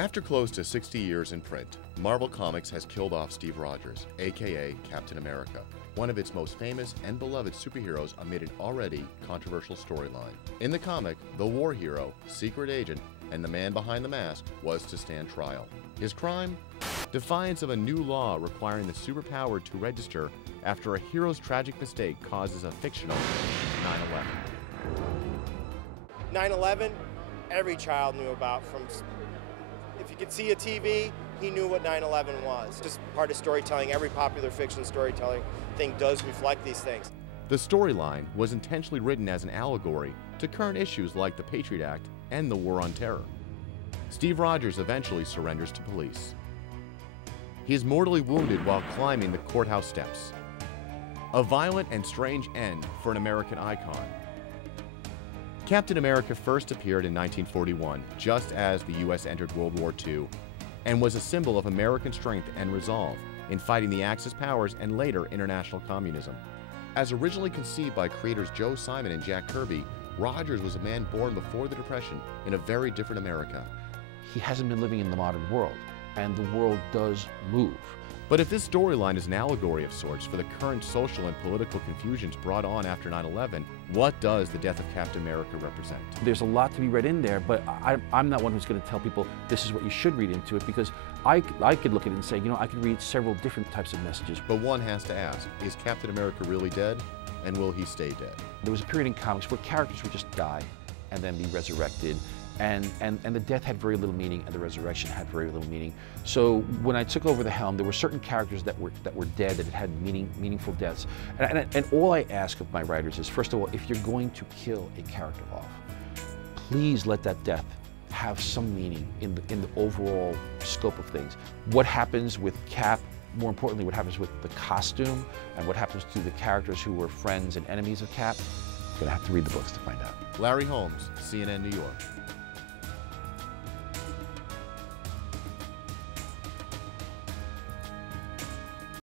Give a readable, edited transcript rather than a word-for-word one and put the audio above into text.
After close to 60 years in print, Marvel Comics has killed off Steve Rogers, aka Captain America, one of its most famous and beloved superheroes amid an already controversial storyline. In the comic, the war hero, secret agent, and the man behind the mask was to stand trial. His crime? Defiance of a new law requiring the superpower to register after a hero's tragic mistake causes a fictional 9/11. 9/11, every child knew about. From if you could see a TV, he knew what 9/11 was. Just part of storytelling. Every popular fiction storytelling thing does reflect these things. The storyline was intentionally written as an allegory to current issues like the Patriot Act and the War on Terror. Steve Rogers eventually surrenders to police. He is mortally wounded while climbing the courthouse steps. A violent and strange end for an American icon. Captain America first appeared in 1941, just as the U.S. entered World War II, and was a symbol of American strength and resolve in fighting the Axis powers and later international communism. As originally conceived by creators Joe Simon and Jack Kirby, Rogers was a man born before the Depression in a very different America. He hasn't been living in the modern world, and the world does move. But if this storyline is an allegory of sorts for the current social and political confusions brought on after 9/11, what does the death of Captain America represent? There's a lot to be read in there, but I'm not one who's going to tell people this is what you should read into it, because I could look at it and say, you know, I could read several different types of messages. But one has to ask, is Captain America really dead? And will he stay dead? There was a period in comics where characters would just die and then be resurrected. And the death had very little meaning, and the resurrection had very little meaning. So when I took over the helm, there were certain characters that were dead, that had meaningful deaths. And all I ask of my writers is, first of all, if you're going to kill a character off, please let that death have some meaning in the overall scope of things. What happens with Cap, more importantly, what happens with the costume, and what happens to the characters who were friends and enemies of Cap, you're gonna have to read the books to find out. Larry Holmes, CNN New York.